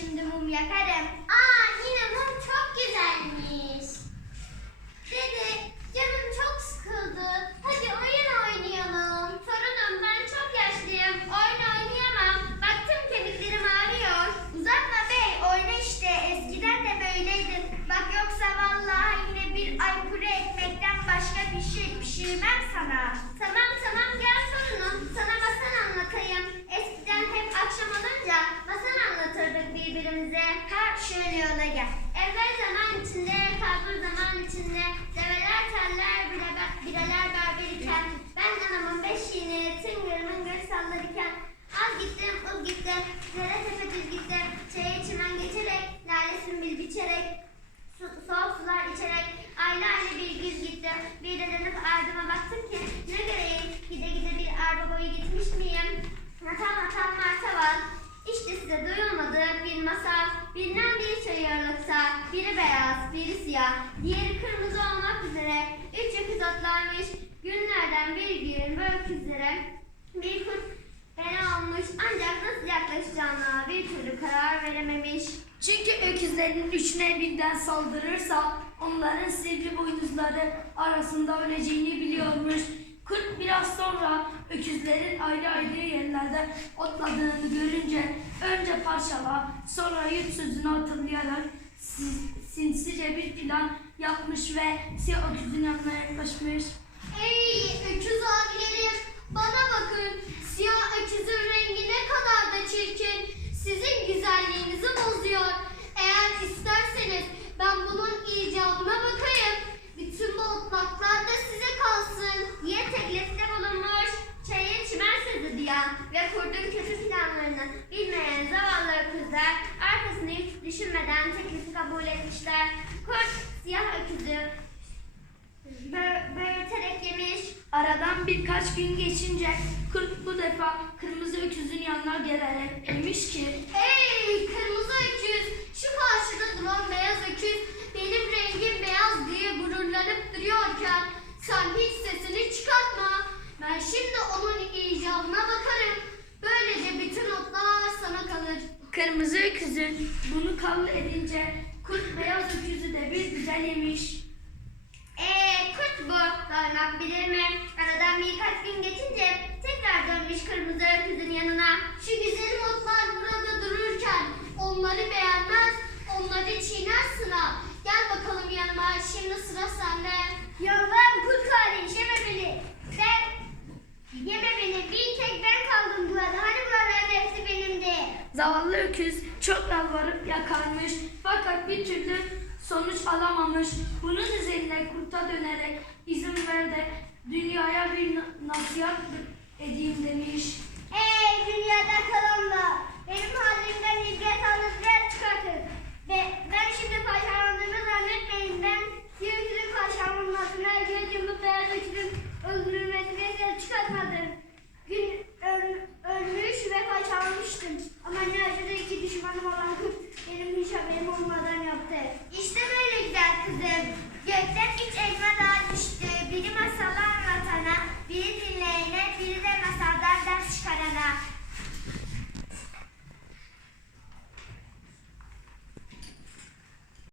şimdi mum yakarım. Aa yine mum çok güzelmiş. Dede birbirimize. Ha şöyle yola gel. Evvel zaman içinde, kabul zaman içinde, develer teller, bire- bireler berberken, ben anamın beşiğini, tıngırımın göz sallarken, az gittim, uz gittim, zere tepe düz gittim, çaya çimen geçerek, lalesin bil biçerek, Su- soğuk sular içerek aile aile bir güz gittim. Bir de dönüp ardıma baktım ki ne gereği gide gide bir arba boyu gitmiş miyim? Matal biri siyah, diğeri kırmızı olmak üzere. Üç yakıt otlarmış. Günlerden bir gün öküzlere bir kurt beni almış ancak nasıl yaklaşacağına bir türlü karar verememiş. Çünkü öküzlerin üçüne birden saldırırsa onların sivri boynuzları arasında öleceğini biliyormuş. Kurt biraz sonra öküzlerin ayrı ayrı yerlerde otladığını görünce önce parçala sonra yut sözünü hatırlayarak sinsice bir plan yapmış ve siyah öküzün yanına yaklaşmış. Ey öküz abilerim bana bakın siyah öküzün Aradan birkaç gün geçince kurt bu defa kırmızı öküzün yanına gelerek demiş ki Ey kırmızı öküz! Şu karşıda duran beyaz öküz benim rengim beyaz diye gururlanıp duruyorken sen hiç sesini çıkartma. Ben şimdi onun icabına bakarım. Böylece bütün otlar sana kalır. Kırmızı öküzün bunu kabul edince kurt beyaz öküzü de bir güzel yemiş. Doymak bilir mi? Aradan birkaç gün geçince tekrar dönmüş kırmızı öküzün yanına. Şu güzelim otlar burada dururken onları beğenmez, onları çiğnersin ha. Gel bakalım yanıma, şimdi sıra sende. Ya ben kurt kardeş, yeme beni. Ben, yeme beni. Bir tek ben kaldım burada. Hani buraların hepsi benimdi. Zavallı öküz çok yalvarıp yakarmış fakat bir türlü sonuç alamamış. Bunun üzerine kurta dönerek izin ver de dünyaya bir na- nasihat edeyim demiş.